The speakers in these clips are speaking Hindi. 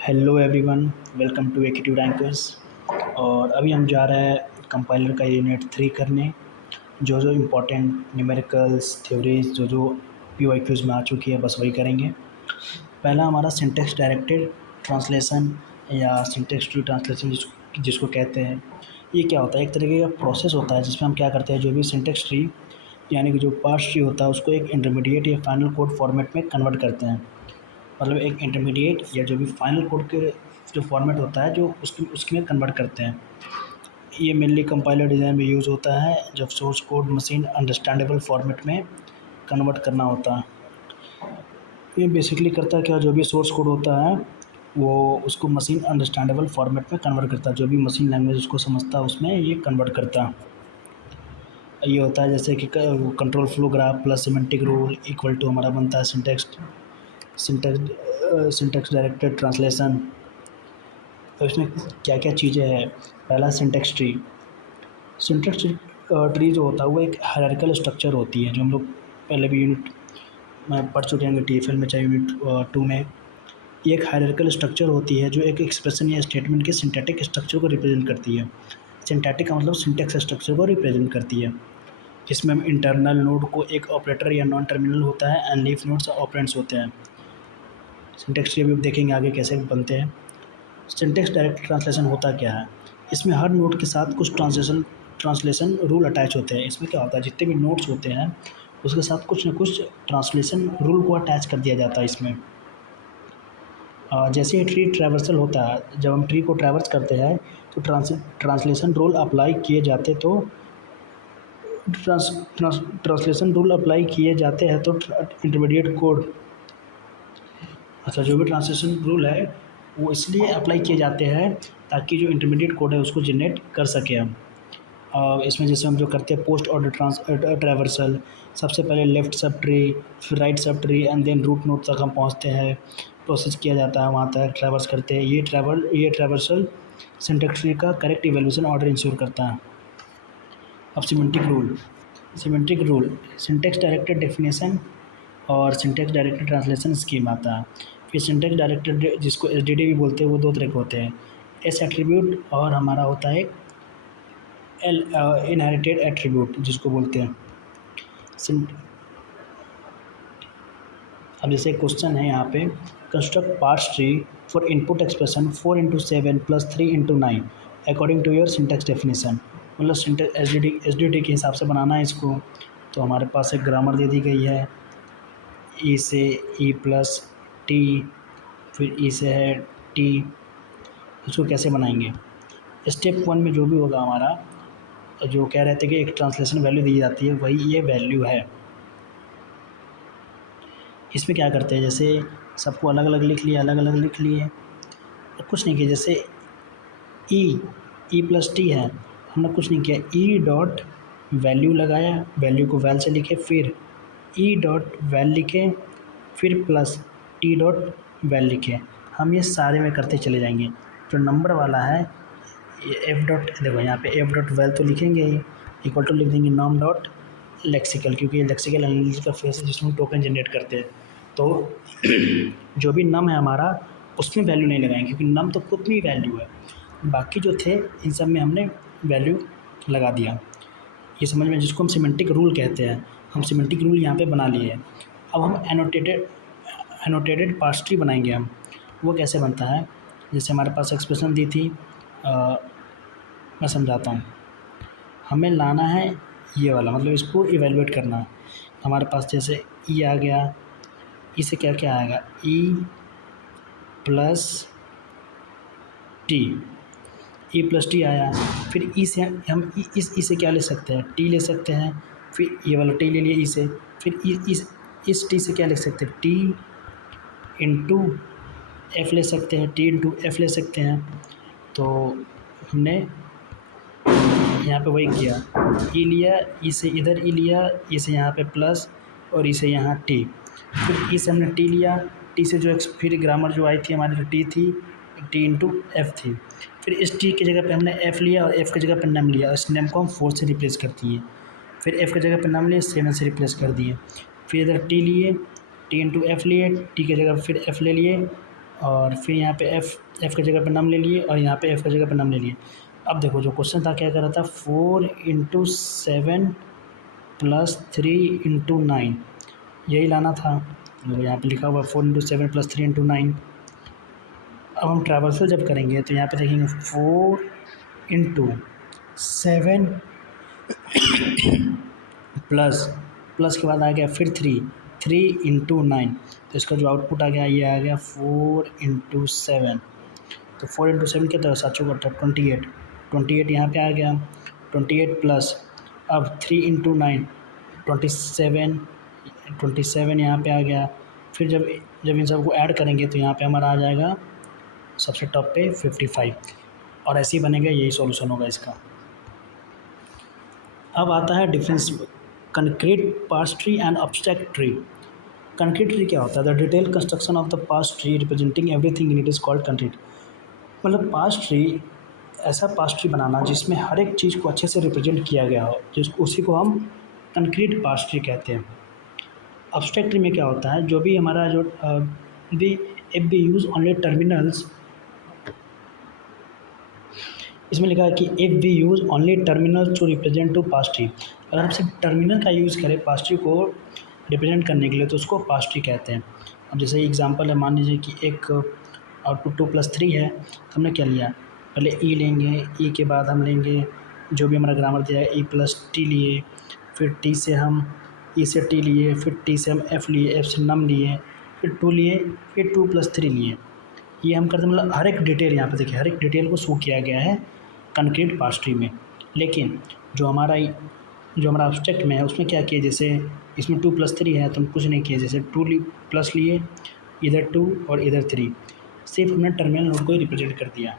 Hello everyone, welcome to active rankers. और अभी हम जा रहे हैं कंपाइलर का यूनिट 3 करने। जो जो इम्पोर्टेंट न्यूमेरिकल्स थ्योरीज जो पीवाईक्यूज़ में आ चुकी है बस वही करेंगे। पहला हमारा सिंटेक्स डायरेक्टेड ट्रांसलेशन या सिंटेक्स ट्री ट्रांसलेशन जिसको कहते हैं। ये क्या होता है? एक तरीके का प्रोसेस होता है जिसमें हम क्या करते हैं, जो भी सिंटेक्स ट्री यानी कि जो पार्स ट्री होता है उसको एक इंटरमीडिएट या फाइनल कोड फॉर्मेट में कन्वर्ट करते हैं। मतलब एक इंटरमीडिएट या जो भी फाइनल कोड के जो फॉर्मेट होता है जो उसमें कन्वर्ट करते हैं। ये मेनली कंपाइलर डिज़ाइन में यूज़ होता है जब source code machine understandable format में कन्वर्ट करना होता है। ये बेसिकली करता है क्या, जो भी सोर्स कोड होता है वो उसको मशीन अंडरस्टैंडेबल फॉर्मेट में कन्वर्ट करता है। जो भी मशीन लैंग्वेज उसको समझता है उसमें ये कन्वर्ट करता है। ये होता है जैसे कि control flow graph plus semantic rule equal to हमारा बनता है सिंटेक्स डायरेक्टेड ट्रांसलेशन। तो इसमें क्या क्या चीज़ें हैं? पहला सिंटेक्स ट्री जो होता है वो एक हायरार्किकल स्ट्रक्चर होती है, जो हम लोग पहले भी यूनिट में पढ़ चुके हैं टीएफएल में, चाहे यूनिट 2 में। ये एक हायरार्किकल स्ट्रक्चर होती है जो एक एक्सप्रेशन या स्टेटमेंट के सिंटैटिक स्ट्रक्चर को रिप्रेजेंट करती है। सिंटैटिक का मतलब सिंटैक्स स्ट्रक्चर को रिप्रेजेंट करती है। इसमें हम इंटरनल नोड को एक ऑपरेटर या नॉन टर्मिनल होता है एंड लीफ नोड्स ऑपरेंड्स होते हैं। सिंटैक्स ट्री भी देखेंगे आगे कैसे बनते हैं। सिंटेक्स डायरेक्ट ट्रांसलेशन होता क्या है? इसमें हर नोड के साथ कुछ ट्रांसलेशन रूल अटैच होते हैं। इसमें क्या होता है, जितने भी नोड्स होते हैं उसके साथ कुछ ना कुछ ट्रांसलेशन रूल को अटैच कर दिया जाता है इसमें। जैसे ही ट्री ट्रैवर्सल होता है, जब हम ट्री को ट्रैवर्स करते हैं तो ट्रांसलेशन रूल अप्लाई किए जाते तो ट्रांसलेशन रूल अप्लाई किए जाते हैं तो इंटरमीडिएट कोड, अच्छा जो भी ट्रांसलेशन रूल है वो इसलिए अप्लाई किए जाते हैं ताकि जो इंटरमीडिएट कोड है उसको जनरेट कर सकें हम। इसमें जैसे हम जो करते हैं पोस्ट ऑर्डर ट्रैवर्सल, सबसे पहले लेफ़्ट सब ट्री, फिर right sub tree and then root node तक हम पहुंचते हैं। प्रोसेस किया जाता है, वहाँ तक ट्रैवर्स करते हैं। ये ट्रैवर्सल सिंटैक्स ट्री का करेक्ट इवैल्यूएशन ऑर्डर इंश्योर करता है। अब semantic rule syntax directed definition और सिंटैक्स डायरेक्टेड ट्रांसलेशन स्कीम आता है। फिर सिंटैक्स डायरेक्टेड जिसको एसडीडी भी बोलते हैं वो दो तरह के होते हैं, एस एट्रीब्यूट और हमारा होता है इनहेरिटेड एट्रीब्यूट जिसको बोलते हैं। अब जैसे क्वेश्चन है यहाँ पे, construct parse tree for input expression 4 × 7 + 3 × 9 according to your syntax definition. मतलब सिंटैक्स एसडीडी के हिसाब से बनाना है इसको। तो हमारे पास एक ग्रामर दे दी गई है, ई से ई प्लस टी, फिर ई से है टी। इसको कैसे बनाएंगे? स्टेप 1 में जो भी होगा हमारा, जो कह रहे थे कि एक ट्रांसलेशन वैल्यू दी जाती है, वही ये वैल्यू है। इसमें क्या करते हैं, जैसे सबको अलग अलग लिख लिए और कुछ नहीं किया। जैसे ई प्लस टी है, हमने कुछ नहीं किया, ई डॉट वैल्यू लगाया, वैल्यू को वैल से लिखे, फिर ई डॉट वैल लिखे, फिर प्लस टी डॉट वैल लिखे। हम ये सारे में करते चले जाएंगे। जो नंबर वाला है ये एफ डॉट, देखो यहाँ पे एफ डॉट वैल तो लिखेंगे ही, इक्वल टू लिख देंगे नॉम डॉट लेक्सिकल, क्योंकि ये लेक्सिकल एनालिसिस का फेस है जिसमें टोकन जनरेट करते हैं। तो जो भी नम है हमारा उसमें वैल्यू नहीं लगाएंगे क्योंकि नम तो खुद में ही वैल्यू है। बाकी जो थे इन सब में हमने वैल्यू लगा दिया। ये समझ में, जिसको हम सिमेंटिक रूल कहते हैं, हम सिमेंटिक रूल यहाँ पे बना लिए हैं। अब हम एनोटेटेड पार्स ट्री बनाएंगे हम। वो कैसे बनता है? जैसे हमारे पास एक्सप्रेशन दी थी, मैं समझाता हूँ। हमें लाना है ये वाला, मतलब इसको इवेलुएट करना है। हमारे पास जैसे ई आ गया, ई से क्या क्या आएगा, ई प्लस टी आया। फिर ई से हम इस ई से क्या ले सकते हैं, टी ले सकते हैं। फिर ये वाला टी ले लिया ई से, फिर इस टी से क्या लिख सकते हैं, टी इंटू एफ ले सकते हैं, टी इंटू एफ ले सकते हैं। तो हमने यहाँ पे वही किया, ई लिया, ई से इधर ई लिया, ई से यहाँ पे प्लस और ई से यहाँ टी। फिर ई से हमने टी लिया, टी से जो फिर ग्रामर जो आई थी हमारी, जो टी थी, टी इंटू एफ थी। फिर इस टी की जगह पे हमने एफ़ लिया और एफ़ की जगह पे नम लिया। इस नम को हम 4 से रिप्लेस कर दिए। फिर एफ़ की जगह पे नम लिए, 7 से रिप्लेस कर दिए। फिर इधर टी लिए, टी इंटू एफ़ लिए, टी की जगह फिर एफ़ ले लिए, और फिर यहाँ पे एफ़ की जगह पे नम ले लिए और यहाँ पे एफ़ की जगह पे नम ले लिए। अब देखो जो क्वेश्चन था क्या कर रहा था, 4 × 7 + 3 × 9 यही लाना था। यहाँ पे लिखा हुआ 4 × 7 + 3 × 9। अब हम ट्रावर्सल जब करेंगे तो यहाँ पे देखेंगे 4 × 7 प्लस के बाद आ गया फिर 3 × 9, तो इसका जो आउटपुट आ गया ये आ गया 4 × 7। तो 4 × 7 कितना, 7 चौका 28 यहाँ पे आ गया, 28 प्लस अब 3 × 9 27 यहाँ पे आ गया। फिर जब इन सबको ऐड करेंगे तो यहाँ पे हमारा आ जाएगा सबसे टॉप पे 55, और ऐसे ही बनेगा, यही सॉल्यूशन होगा इसका। अब आता है difference concrete parse tree and abstract tree. Concrete tree क्या होता है, the detail construction of the parse tree representing everything in it is called concrete. मतलब पार्स ट्री, ऐसा पार्स ट्री बनाना जिसमें हर एक चीज़ को अच्छे से रिप्रेजेंट किया गया हो, जिसको उसी को हम कंक्रीट पार्स ट्री कहते हैं। एब्स्ट्रैक्ट ट्री में क्या होता है, जो भी हमारा जो if we use only terminals, इसमें लिखा है कि if we use only terminal to represent to parse tree, अगर हम सिर्फ टर्मिनल का यूज़ करें पास ट्री को रिप्रेजेंट करने के लिए तो उसको पास ट्री कहते हैं। अब जैसे एग्जांपल है, मान लीजिए कि एक आउटपुट 2 + 3 है, तो हमने क्या लिया, पहले ई लेंगे, ई के बाद हम लेंगे जो भी हमारा ग्रामर दिया है ई + टी लिए, फिर टी से हम ई से टी लिए, फिर टी से हम एफ़ लिए, एफ़ से नम लिए, फिर 2 लिए, फिर 2 + 3 लिए। ये हम करते हैं, मतलब हर एक डिटेल यहाँ पे देखिए, हर एक डिटेल को शो किया गया है कंक्रीट पार्स ट्री में। लेकिन जो हमारा एब्स्ट्रैक्ट में है उसमें क्या किया, जैसे इसमें 2 + 3 है तो हम कुछ नहीं किए, जैसे 2 प्लस लिए, इधर 2 और इधर 3, सिर्फ हमने टर्मिनल नोड को ही रिप्रेजेंट कर दिया।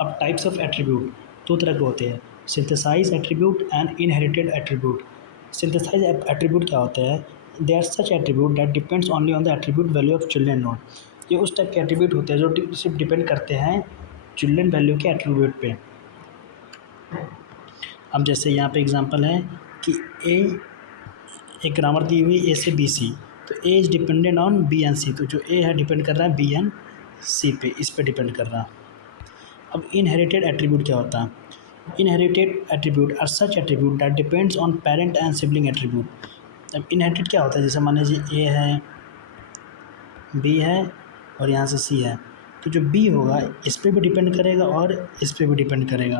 अब टाइप्स ऑफ एट्रीब्यूट दो तरह के होते हैं, synthesize attribute and inherited attribute. Synthesize attribute क्या होता है, they are such attribute that depends only on the attribute value of children node. ये उस टाइप के एट्रीब्यूट होते हैं जो सिर्फ डिपेंड करते हैं चिल्ड्रन वैल्यू के एट्रीब्यूट पे। अब जैसे यहाँ पे एग्जांपल है कि एक ग्रामर दी हुई ए से बी सी, तो A is dependent on B and C, तो जो ए है डिपेंड कर रहा है बी एंड सी पे, इस पे डिपेंड कर रहा है। अब इनहेरिटेड एट्रीब्यूट क्या होता है, inherited attribute are such attribute that depends on parent and sibling attribute. अब इनहेरिटेड क्या होता है, जैसे मान लीजिए ए है, बी है और यहाँ से सी है, तो जो बी होगा इस पे भी डिपेंड करेगा और इस पे भी डिपेंड करेगा,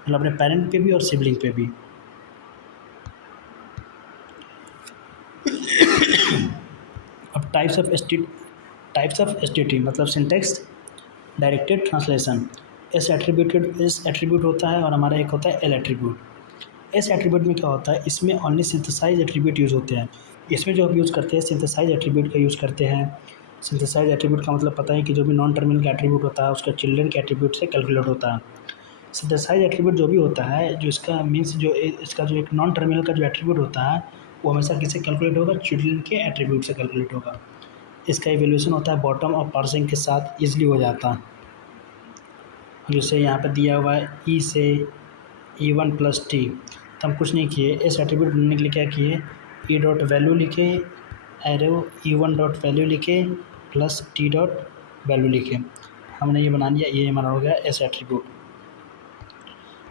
मतलब अपने पेरेंट पे भी और सिबलिंग पे भी। अब टाइप्स ऑफ एसटीटी मतलब syntax directed translation. S attribute होता है और हमारा एक होता है एल एट्रीब्यूट। एस एट्रीब्यूट में क्या होता है, इसमें ओनली सिंथेसाइज एट्रीब्यूट यूज़ होते हैं। इसमें जो हम यूज़ करते हैं सिंथेसाइज एट्रीब्यूट का यूज़ करते हैं। सिंथेसाइज एट्रीब्यूट का मतलब पता है कि जो भी नॉन टर्मिनल का एट्रीब्यूट होता है उसका चिल्ड्रन के एट्रीब्यूट से कैलकुलेट होता है। सिंथेसाइज एट्रीब्यूट जो भी होता है, जो इसका मीन्स जो इसका जो एक नॉन टर्मिनल का जो एट्रीब्यूट होता है वो हमेशा किससे कैलकुलेट होगा, चिल्ड्रन के एट्रीब्यूट से कैलकुलेट होगा। इसका इवैल्यूएशन होता है बॉटम और पार्सिंग के साथ ईजिली हो जाता है। जैसे यहाँ पे दिया हुआ है ई से E1 + T, तो हम कुछ नहीं किए, इस एट्रीब्यूट बनाने के लिए क्या किए, ई डॉट वैल्यू लिखे, एरो E1 डॉट वैल्यू लिखे प्लस T डॉट वैल्यू लिखे, हमने ये बना लिया, ये हमारा हो गया एस एट्रीब्यूट।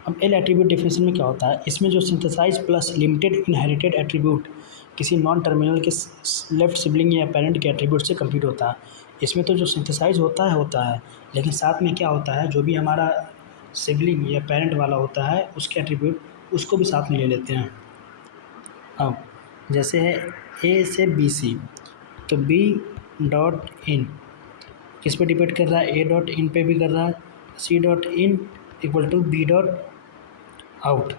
अब एल एट्रीब्यूट डेफिनेशन में क्या होता है, इसमें जो synthesize plus limited inherited attribute किसी नॉन टर्मिनल के लेफ्ट सिबलिंग या पेरेंट के एट्रीब्यूट से कंप्लीट होता है। इसमें तो जो सिंथेसाइज होता है, लेकिन साथ में क्या होता है, जो भी हमारा सिबलिंग या पेरेंट वाला होता है उसके एट्रीब्यूट उसको भी साथ में ले लेते हैं। अब जैसे है ए से बी सी, तो बी डॉट इन किस पे डिपेंड कर रहा है, ए डॉट इन पे भी कर रहा है, C dot in equal to B dot out.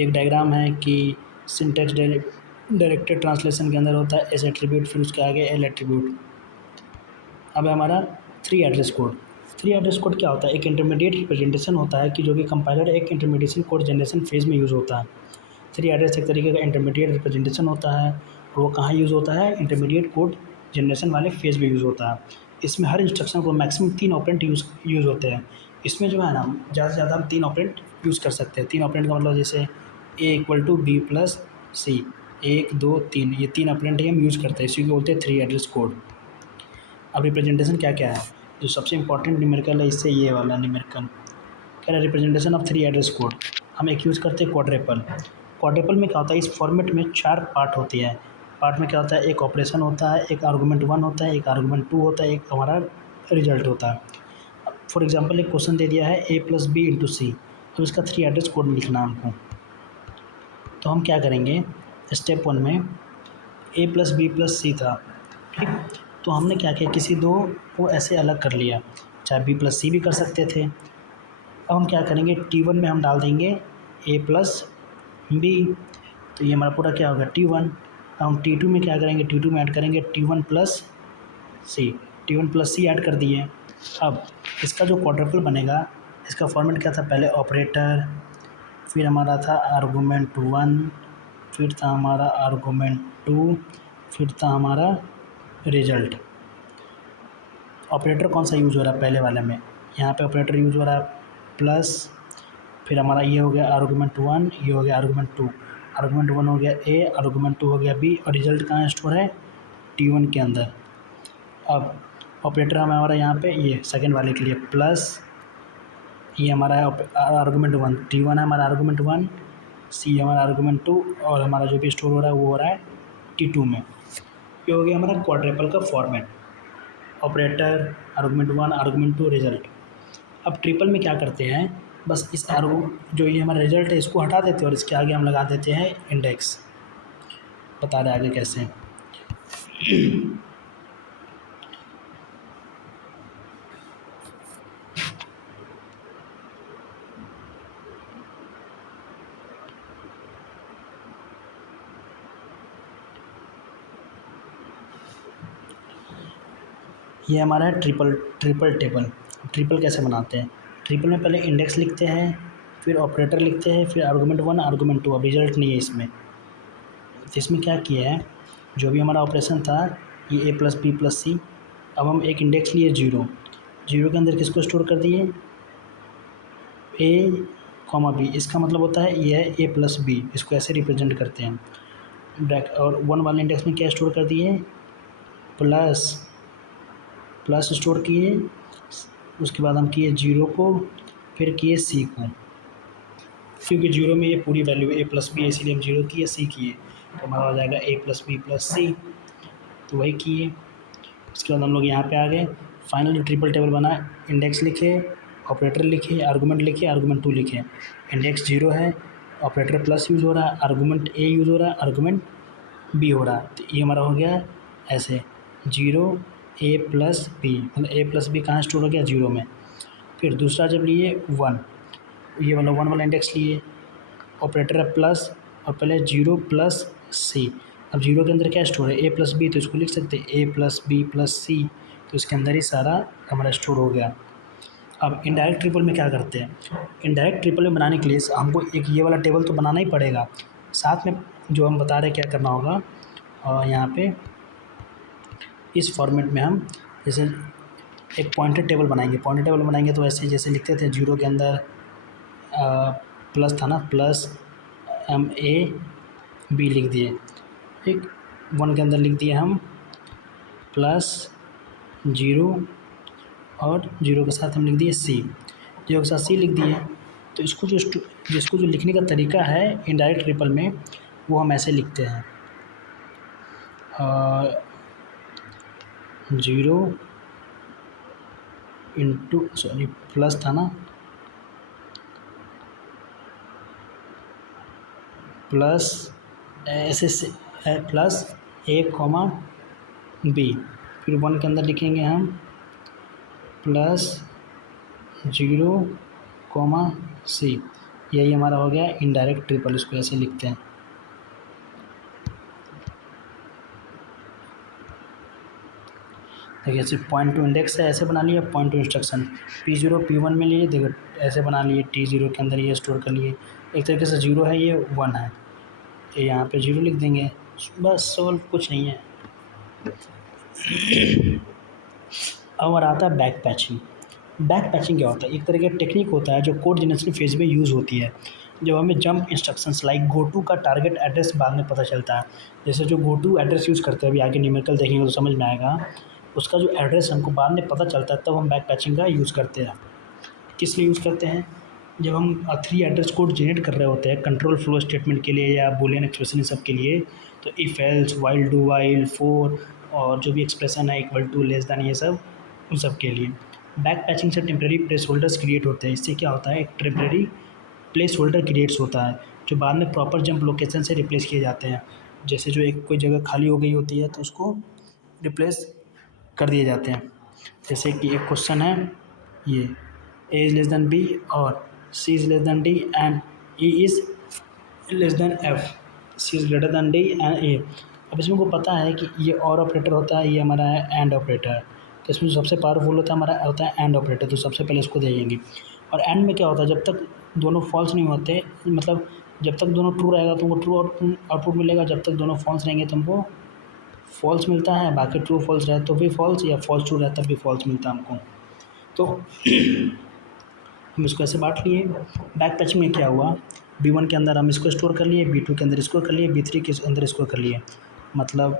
एक डायग्राम है कि सिंटेक्स डायरेक्टेड ट्रांसलेशन के अंदर होता है एस एट्रीब्यूट, फिर उसके आगे एल एट्रीब्यूट। अब है हमारा 3 एड्रेस कोड। 3 एड्रेस कोड क्या होता है, एक इंटरमीडिएट रिप्रेजेंटेशन होता है कि जो कि कंपाइलर एक इंटरमीडिएशन कोड जनरेशन फेज़ में यूज़ होता है। 3 एड्रेस एक तरीके का इंटरमीडिएट रिप्रेजेंटेशन होता है और वो कहाँ यूज़ होता है, इंटरमीडिएट कोड जनरेशन वाले फेज़ में यूज़ होता है। इसमें हर इंस्ट्रक्शन को मैक्सिमम 3 ऑपरेंट यूज़ होते हैं। इसमें जो है ना ज़्यादा से ज़्यादा हम 3 ऑपरेंट यूज़ कर सकते हैं। 3 ऑपरेंट का मतलब जैसे A = B + C 1 2 3, ये 3 ऑपरेंड ही हम यूज़ करते हैं, इसी को बोलते हैं 3 एड्रेस कोड। अब रिप्रेजेंटेशन क्या क्या है, जो सबसे इंपॉर्टेंट न्यूमेरिकल है इससे ये वाला न्यूमेरिकल कह रहा है रिप्रेजेंटेशन ऑफ 3 एड्रेस कोड। हम एक यूज़ करते हैं क्वाड्रेपल। क्वाड्रेपल में क्या होता है, इस फॉर्मेट में 4 पार्ट होती है। पार्ट में क्या होता है, एक ऑपरेशन होता है, एक आर्गूमेंट 1 होता है, एक आर्गूमेंट 2 होता है, एक हमारा रिजल्ट होता है। फॉर एग्जांपल एक क्वेश्चन दे दिया है a + b × c, अब इसका 3 एड्रेस कोड लिखना है हमको। तो हम क्या करेंगे, स्टेप 1 में a + b + c था, ठीक। तो हमने क्या किया, किसी दो को ऐसे अलग कर लिया, चाहे b + c भी कर सकते थे। अब हम क्या करेंगे, T1 में हम डाल देंगे a + b, तो ये हमारा पूरा क्या होगा T1। अब हम T2 में क्या करेंगे, T2 में ऐड करेंगे T1 + c, T1 + c add कर दिए। अब इसका जो क्वाड्रपल बनेगा, इसका फॉर्मेट क्या था, पहले ऑपरेटर, फिर हमारा था आर्गूमेंट 1, फिर था हमारा आर्गूमेंट 2, फिर था हमारा रिजल्ट। ऑपरेटर कौन सा यूज़ हो रहा है पहले वाले में, यहाँ पे ऑपरेटर यूज़ हो रहा है प्लस, फिर हमारा ये हो गया आर्गूमेंट 1, ये हो गया आर्गूमेंट 2, आर्गूमेंट 1 हो गया a, आर्गूमेंट 2 हो गया b, और रिजल्ट कहाँ स्टोर है, T1 के अंदर। अब ऑपरेटर हमारा यहाँ पे ये सेकंड वाले के लिए प्लस, ये हमारा है आर्गूमेंट 1, T1 है हमारा आर्गूमेंट 1, c हमारा आर्गूमेंट 2, और हमारा जो भी स्टोर हो रहा है वो हो रहा है T2 में। ये हो गया हमारा क्वाड्रेपल का format, operator, argument 1, argument 2, result. अब ट्रिपल में क्या करते हैं, बस इस जो ये हमारा रिजल्ट है इसको हटा देते हैं और इसके आगे हम लगा देते हैं इंडेक्स। बता रहे आगे कैसे। ये हमारा है ट्रिपल टेबल। ट्रिपल कैसे बनाते हैं, ट्रिपल में पहले इंडेक्स लिखते हैं, फिर ऑपरेटर लिखते हैं, फिर आर्गूमेंट 1, आर्गूमेंट 2। अब रिजल्ट नहीं है इसमें, तो इसमें क्या किया है, जो भी हमारा ऑपरेशन था ये a + b + c, अब हम एक इंडेक्स लिए 0, 0 के अंदर किसको स्टोर कर दिए, a, b। इसका मतलब होता है ये है a + b, इसको ऐसे रिप्रेजेंट करते हैं और 1 वाले इंडेक्स में क्या स्टोर कर दिए, प्लस स्टोर किए। उसके बाद हम किए 0 को, फिर किए c को, क्योंकि 0 में ये पूरी वैल्यू a + b है इसीलिए हम 0 किए, c किए, तो हमारा हो जाएगा a + b + c, तो वही किए। उसके बाद हम लोग यहाँ पे आ गए, फाइनल जो ट्रिपल टेबल बना, इंडेक्स लिखे, ऑपरेटर लिखे, आर्गूमेंट लिखे, आर्गूमेंट 2 लिखे। इंडेक्स 0 है, ऑपरेटर प्लस यूज़ हो रहा है, आर्गूमेंट a यूज़ हो रहा है, आर्गूमेंट b हो रहा है, तो ये हमारा हो गया ऐसे 0 a + b, मतलब a + b कहाँ स्टोर हो गया 0 में। फिर दूसरा जब लिए 1, ये वाला 1 वाला इंडेक्स लिए, ऑपरेटर है प्लस, और पहले 0 + c। अब 0 के अंदर क्या स्टोर है, a + b, तो इसको लिख सकते हैं a + b + c, तो इसके अंदर ही सारा हमारा स्टोर हो गया। अब इनडायरेक्ट ट्रिपल में क्या करते हैं, इनडायरेक्ट ट्रिपल में बनाने के लिए हमको एक ये वाला टेबल तो बनाना ही पड़ेगा, साथ में जो हम बता रहे हैं क्या करना होगा, और यहाँ पे इस फॉर्मेट में हम जैसे एक पॉइंटेड टेबल बनाएंगे। पॉइंटेड टेबल बनाएंगे तो ऐसे जैसे लिखते थे, 0 के अंदर प्लस था ना, प्लस हम a b लिख दिए, ठीक। 1 के अंदर लिख दिए हम प्लस 0, और 0 के साथ हम लिख दिए c, 0 के साथ c लिख दिए। तो इसको जो लिखने का तरीका है इनडायरेक्ट ट्रिपल में, वो हम ऐसे लिखते हैं, 0 इंटू, सॉरी प्लस था ना, प्लस ऐसे प्लस a, b, फिर 1 के अंदर लिखेंगे हम प्लस 0, c। यही हमारा हो गया इनडायरेक्ट ट्रिपल, इसको ऐसे लिखते हैं। देखिए ऐसे पॉइंट टू इंडेक्स है, ऐसे बना लिए। Point two instruction P0 P1 में लिए, देखो ऐसे बना लिए, T0 के अंदर ये स्टोर कर लिए। एक तरीके से 0 है, ये 1 है, ये यहाँ पे 0 लिख देंगे, बस सॉल्व, कुछ नहीं है। अब हमारा आता है बैक पैचिंग। बैक पैचिंग क्या होता है, एक तरह का टेक्निक होता है जो कोड जनरेशन फेज में यूज़ होती है। जब हमें jump instructions like go to का टारगेट एड्रेस बाद में पता चलता है, जैसे जो गो टू एड्रेस यूज़ करते हैं, अभी आगे न्यूमेरिकल देखेंगे तो समझ में आएगा, उसका जो एड्रेस हमको बाद में पता चलता है तब हम बैक पैचिंग का यूज़ करते हैं। किस लिए यूज़ करते हैं? जब हम 3 एड्रेस कोड जनरेट कर रहे होते हैं कंट्रोल फ्लो स्टेटमेंट के लिए या बूलियन एक्सप्रेशन इन सब के लिए, तो if else, while, do while, for और जो भी एक्सप्रेशन है इक्वल टू, लेस दैन, ये सब उन सब के लिए। बैक पैचिंग से टेम्परेरी प्लेस होल्डर्स क्रिएट होते हैं। इससे क्या होता है, एक टेम्परेरी प्लेस होल्डर क्रिएट्स होता है जो बाद में प्रॉपर जंप लोकेशन से रिप्लेस किए जाते हैं। जैसे जो एक कोई जगह खाली हो गई होती है तो उसको रिप्लेस कर दिए जाते हैं। जैसे कि एक क्वेश्चन है ये, A is less than B और C is less than D and E is less than F, C is greater than D and A. अब इसमें को पता है कि ये और ऑपरेटर होता है, ये हमारा है एंड ऑपरेटर है, तो इसमें जो सबसे पावरफुल होता है हमारा होता है एंड ऑपरेटर, तो सबसे पहले इसको देखेंगे। और एंड में क्या होता है, जब तक दोनों फॉल्स नहीं होते, मतलब जब तक दोनों ट्रू रहेगा तो हमको ट्रू आउटपुट मिलेगा, जब तक दोनों फॉल्स रहेंगे तो हमको फॉल्स मिलता है, बाकी ट्रू फॉल्स रहे तो भी फॉल्स, या फॉल्स ट्रू रहता भी फॉल्स मिलता है हमको। तो हम इसको ऐसे बांट लिए। बैक पैचिंग में क्या हुआ, B1 के अंदर हम इसको स्टोर कर लिए, B2 के अंदर इसको कर लिए, B3 के अंदर इसको कर लिए। मतलब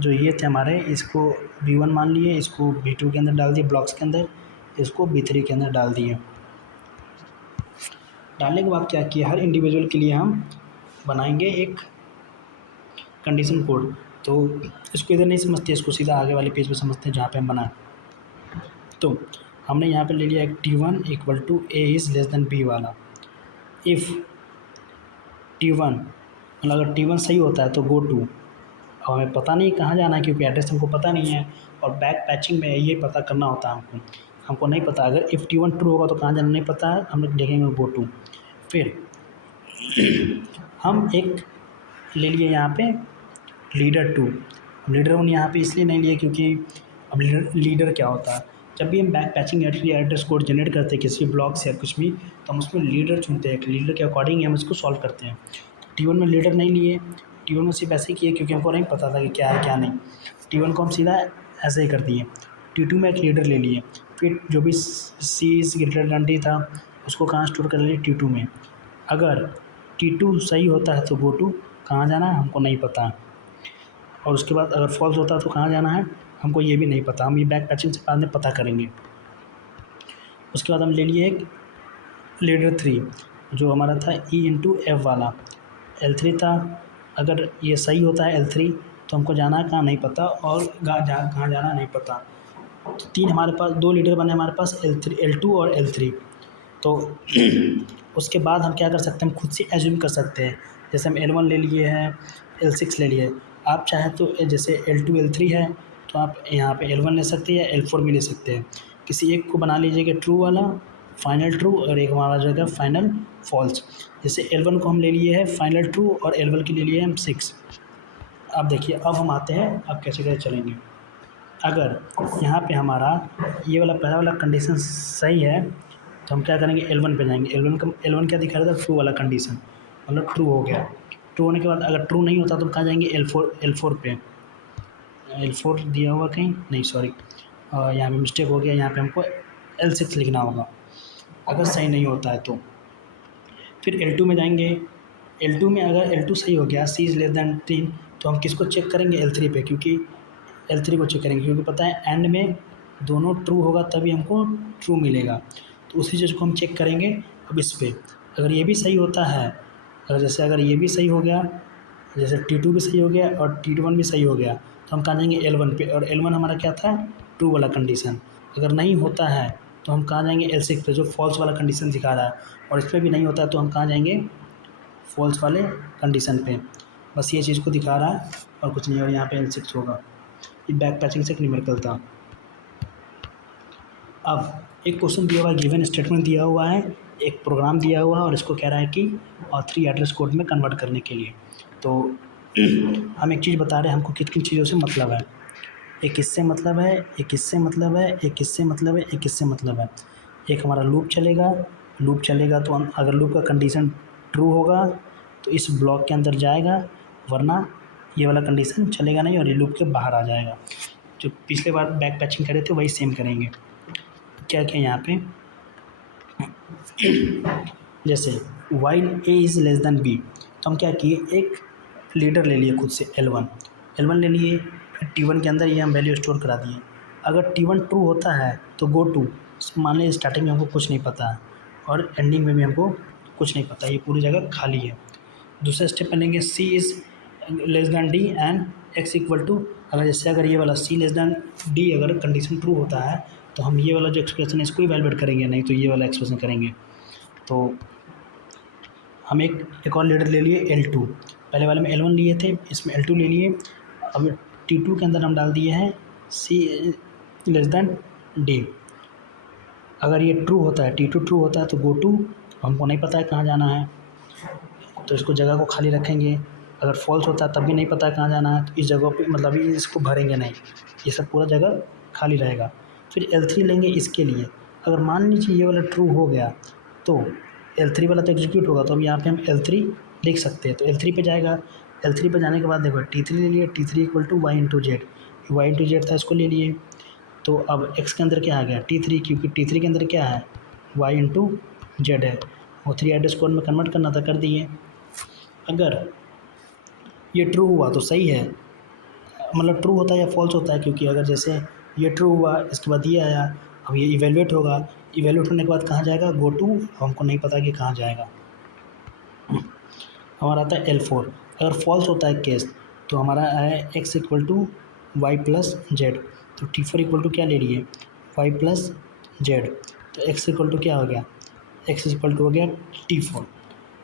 जो ये थे हमारे, इसको B1 मान लिए, इसको B2 के अंदर डाल दिए ब्लॉक्स के अंदर, इसको B3 के अंदर डाल दिए। डालने के बाद क्या किया, हर इंडिविजुअल के लिए हम बनाएंगे एक कंडीशन कोड। तो इसको इधर नहीं समझते, इसको सीधा आगे वाले पेज पे समझते हैं जहाँ पे हम बनाए। तो हमने यहाँ पे ले लिया एक T1 equal to A is less than B वाला। इफ़ T1 मतलब अगर T1 सही होता है तो गो टू, अब हमें पता नहीं कहाँ जाना है क्योंकि एड्रेस हमको पता नहीं है, और बैक पैचिंग में ये पता करना होता है हमको नहीं पता अगर इफ़ T1 ट्रू होगा तो कहाँ जाना नहीं पता है, हम लोग देखेंगे गो टू। फिर हम एक ले लिए यहाँ पे लीडर 2। लीडर 1 यहाँ पे इसलिए नहीं लिए क्योंकि अब लीडर क्या होता है, जब भी हम back patching address code generate करते हैं किसी ब्लॉक से या कुछ भी, तो हम उसमें लीडर चुनते हैं, लीडर के अकॉर्डिंग ही हम इसको सॉल्व करते हैं। T1 में लीडर नहीं लिए, T1 में सिर्फ ऐसे किए क्योंकि हमको नहीं पता था कि क्या है क्या नहीं, T1 को हम सीधा ऐसे ही कर दिए। T2 में एक लीडर ले लिए, फिर जो भी C is greater than D था उसको कहाँ स्टोर कर लिए, T2 में। अगर T2 सही होता है तो गो टू, कहाँ जाना है हमको नहीं पता, और उसके बाद अगर फॉल्स होता है तो कहाँ जाना है हमको ये भी नहीं पता, हम ये बैक पैचिंग से बाद में पता करेंगे। उसके बाद हम ले लिए एक लीडर 3 जो हमारा था E इंटू एफ वाला, L3 था। अगर ये सही होता है L3 तो हमको जाना है कहाँ नहीं पता, और कहाँ जाना नहीं पता। तो 3 हमारे पास 2 लीडर बने हमारे पास, L3 L2 और L3। तो उसके बाद हम क्या कर सकते हैं, हम खुद से एज्यूम कर सकते हैं, जैसे हम L1 ले लिए हैं, L6 ले लिए, आप चाहें तो जैसे L2 L3 है तो आप यहाँ पे L1 ले सकते हैं या L4 भी ले सकते हैं। किसी एक को बना लीजिएगा ट्रू वाला, फाइनल ट्रू, और एक हमारा जो है फाइनल फॉल्स। जैसे L1 को हम ले लिए हैं फाइनल ट्रू और L1 के ले लिए हम 6। अब देखिए, अब हम आते हैं अब कैसे कैसे चलेंगे। अगर यहाँ पे हमारा ये वाला पहला वाला कंडीशन सही है तो हम क्या करेंगे, L1 पे जाएंगे। L1 क्या दिखा रहा था, ट्रू वाला कंडीशन, मतलब ट्रू हो गया। ट्रू होने के बाद अगर ट्रू नहीं होता तो हम कहाँ जाएंगे, L4 पे। L4 दिया हुआ कहीं नहीं, सॉरी यहाँ पे मिस्टेक हो गया, यहाँ पे हमको L6 लिखना होगा अगर सही नहीं होता है तो। फिर L2 में जाएंगे, L2 में अगर L2 सही हो गया, C इज़ लेस दैन 3, तो हम किसको चेक करेंगे, L3 पे, क्योंकि L3 को चेक करेंगे क्योंकि पता है एंड में दोनों ट्रू होगा तभी हमको ट्रू मिलेगा, तो उसी चीज़ को हम चेक करेंगे। अब इस पर अगर ये भी सही होता है, अगर ये भी सही हो गया, जैसे T2 भी सही हो गया और T1 भी सही हो गया, तो हम कहाँ जाएंगे, L1 पे, और L1 हमारा क्या था, ट्रू वाला कंडीशन। अगर नहीं होता है तो हम कहाँ जाएंगे, L6 पे जो फॉल्स वाला कंडीशन दिखा रहा है, और इस पर भी नहीं होता है तो हम कहाँ जाएंगे, फॉल्स वाले कंडीशन पे। बस ये चीज़ को दिखा रहा है और कुछ नहीं, और यहाँ पे L6 होगा। ये बैक पैचिंग से एक न्यूमेरिकल था। अब एक क्वेश्चन दिया हुआ है, गिवन स्टेटमेंट दिया हुआ है, एक प्रोग्राम दिया हुआ है और इसको कह रहा है कि ऑथरी एड्रेस कोड में कन्वर्ट करने के लिए। तो हम एक चीज़ बता रहे हैं हमको किन किन चीज़ों से मतलब है, एक इससे मतलब है, एक इससे मतलब है, एक इससे मतलब है, एक इससे मतलब है। एक हमारा लूप चलेगा तो अगर लूप का कंडीशन ट्रू होगा तो इस ब्लॉक के अंदर जाएगा, वरना ये वाला कंडीशन चलेगा नहीं और ये लूप के बाहर आ जाएगा। जो पिछले बार बैक पैचिंग करे थे वही सेम करेंगे। क्या क्या यहाँ पे जैसे while A is less than B, तो हम क्या किए, एक लीडर ले लिए खुद से L1 ले लिए, फिर T1 के अंदर ये हम वैल्यू स्टोर करा दिए। अगर T1 ट्रू होता है तो गो टू, मान लीजिए स्टार्टिंग में हमको कुछ नहीं पता है और एंडिंग में भी हमको कुछ नहीं पता, ये पूरी जगह खाली है। दूसरा स्टेप में लेंगे C is less than D and X equal to, अगर ये वाला C लेस दैन D अगर कंडीशन ट्रू होता है तो हम ये वाला जो एक्सप्रेशन है इसको इवैल्यूएट करेंगे, नहीं तो ये वाला एक्सप्रेशन करेंगे। तो हम एक और लीडर ले लिए L2, पहले वाले में L1 लिए थे, इसमें L2 ले लिए। अब T2 के अंदर हम डाल दिए हैं C लेस दैन D। अगर ये ट्रू होता है, T2 ट्रू होता है तो गो टू, हमको नहीं पता है कहाँ जाना है तो इसको जगह को खाली रखेंगे। अगर फॉल्स होता है तब भी नहीं पता है कहाँ जाना है तो इस जगह पे मतलब इसको भरेंगे नहीं, ये सब पूरा जगह खाली रहेगा। फिर L3 लेंगे इसके लिए, अगर मान लीजिए ये वाला ट्रू हो गया तो L3 वाला तो एग्जीक्यूट होगा, तो अब यहाँ पे हम L3 लिख सकते हैं। तो L3 पे जाएगा, L3 पे जाने के बाद देखो T3 ले लिए, T3 equal to Y into Z, Y into Z था इसको ले लिए। तो अब x के अंदर क्या आ गया T3, क्योंकि T3 के अंदर क्या है y इंटू जेड है, वो 3 एड स्क्वायर में कन्वर्ट करना था, कर दिए। अगर ये ट्रू हुआ तो सही है, मतलब ट्रू होता है या फॉल्स होता है, क्योंकि अगर जैसे ये ट्रू हुआ इसके बाद ये आया, अब ये इवेलुएट होगा, इवेलुएट होने के बाद कहाँ जाएगा, गो टू, हमको नहीं पता कि कहाँ जाएगा। हमारा आता है L4, अगर फॉल्स होता है केस तो हमारा है x equal to Y plus Z, तो T4 इक्वल टू क्या ले लिए y प्लस जेड, तो x इक्वल टू क्या हो गया, x इक्वल टू हो गया T4।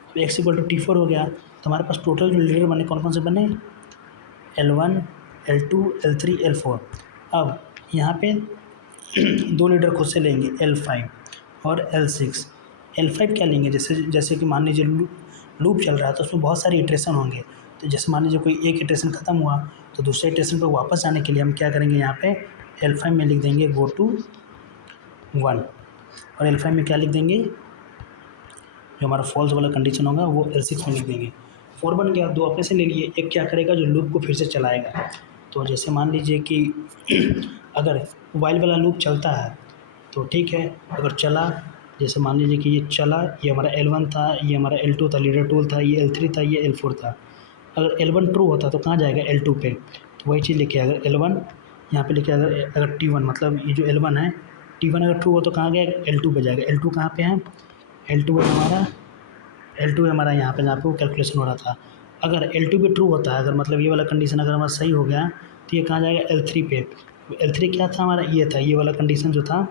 तो x इक्वल टू T4 हो गया तो हमारे पास टोटल जो लीडर बने कौन कौन से बने, L1 L2 L3 L4। अब यहाँ पे दो लीडर खुद से लेंगे L5 और L6। L5 क्या लेंगे, जैसे कि मान लीजिए लूप चल रहा है तो उसमें बहुत सारे इटरेशन होंगे, तो जैसे मान लीजिए कोई एक इटरेशन ख़त्म हुआ तो दूसरे इटरेशन पर वापस जाने के लिए हम क्या करेंगे, यहाँ पे L5 में लिख देंगे गो टू 1, और L5 में क्या लिख देंगे, जो हमारा फॉल्स वाला कंडीशन होगा वो L6 में लिख देंगे। 4 बन गया, दो अपने से ले लिए, एक क्या करेगा जो लूप को फिर से चलाएगा। तो जैसे मान लीजिए कि अगर वाइल वाला लूप चलता है तो ठीक है, अगर चला, जैसे मान लीजिए कि ये चला, ये हमारा L1 था, ये हमारा L2 था, लीडर टूल था, ये L3 था, ये L4 था। अगर L1 ट्रू होता तो कहाँ जाएगा, L2 पे, तो वही चीज़ लिखे, अगर L1 यहाँ पे लिखे, अगर T1 मतलब ये जो L1 है, T1 अगर ट्रू हो तो कहाँ गया, L2 पे जाएगा। L2 कहाँ पे है, L2 है हमारा यहाँ पे जहाँ पे वो कैलकुलेशन हो रहा था। अगर L2 भी ट्रू होता है, अगर मतलब ये वाला कंडीशन अगर हमारा सही हो गया तो ये कहाँ जाएगा, L3 पे। L3 क्या था हमारा, ये था, ये वाला कंडीशन जो था,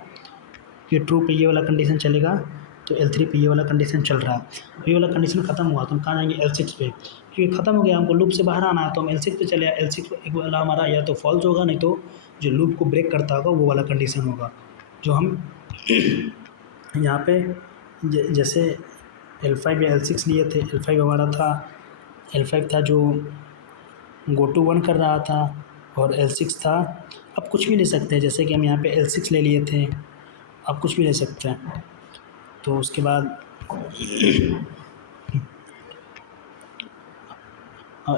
ये ट्रू पे ये वाला कंडीशन चलेगा, तो L3 पे ये वाला कंडीशन चल रहा है। ये वाला कंडीशन खत्म हुआ तो हम कहाँ जाएंगे, L6 पे, क्योंकि ख़त्म हो गया, हमको लूप से बाहर आना है तो हम L6 पे चले आए। L6 एक वाला हमारा या तो फॉल्स होगा, नहीं तो जो लूप को ब्रेक करता होगा वो वाला कंडीशन होगा, जो हम यहाँ पे जैसे L5 या L6 लिए थे। L5 हमारा था, L5 था जो गो टू 1 कर रहा था, और L6 था, अब कुछ भी ले सकते हैं, जैसे कि हम यहाँ पे L6 ले लिए थे, आप कुछ भी ले सकते हैं। तो उसके बाद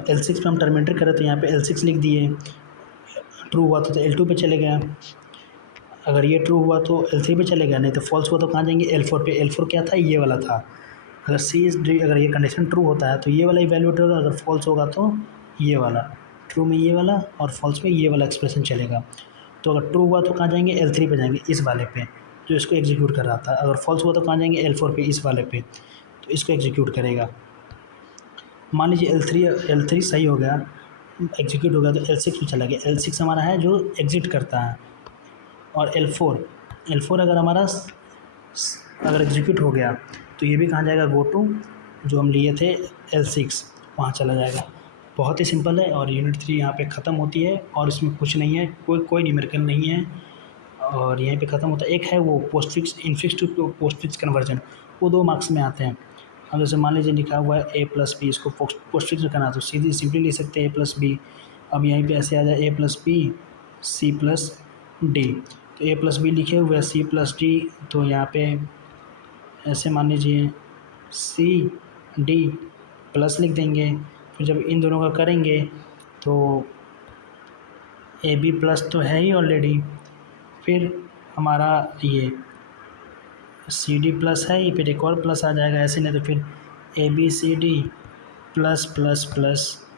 L6 पे हम टर्मिनेटर करें तो यहाँ पे L6 लिख दिए, ट्रू हुआ तो L2 पे चले गया, अगर ये ट्रू हुआ तो L3 पे चले गया, नहीं तो फॉल्स हुआ तो कहाँ जाएंगे, L4 पे। L4 क्या था, ये वाला था, अगर अगर ये कंडीशन ट्रू होता है तो ये वाला इवैल्यूएट होगा, अगर फॉल्स होगा तो ये वाला, ट्रू में ये वाला और फॉल्स में ये वाला एक्सप्रेशन चलेगा। तो अगर ट्रू हुआ तो कहाँ जाएंगे, L3 पे जाएंगे, इस वाले पे जो इसको एग्जीक्यूट कर रहा था। अगर फॉल्स हुआ तो कहाँ जाएंगे, L4 पे, इस वाले पे, तो इसको एग्जीक्यूट करेगा। मान लीजिए L3 सही हो गया, एग्जीक्यूट हो गया, तो L6 पे चला गया। L6 हमारा है जो एग्जिट करता है, और L4 अगर हमारा अगर एग्जीक्यूट हो गया तो ये भी कहाँ जाएगा, गो टू जो हम लिए थे L6, वहाँ चला जाएगा। बहुत ही सिंपल है, और यूनिट 3 यहाँ पे ख़त्म होती है, और इसमें कुछ नहीं है, कोई न्यूमेरिकल नहीं है, और यहीं पे ख़त्म होता है। एक है वो postfix, infix to postfix conversion, वो 2 मार्क्स में आते हैं। अब जैसे मान लीजिए लिखा हुआ है A+B, इसको पोस्ट फिक्स में करना तो सिंपली लिख सकते हैं A+B। अब यहीं पे ऐसे आ जाए A+B C+D, तो A+B लिखे हुए है, C+D, तो यहाँ पे ऐसे मान लीजिए C D प्लस लिख देंगे। फिर जब इन दोनों का करेंगे तो AB प्लस तो है ही ऑलरेडी, फिर हमारा ये CD प्लस है ही, फिर एक और प्लस आ जाएगा ऐसे, नहीं तो फिर ABCD प्लस प्लस प्लस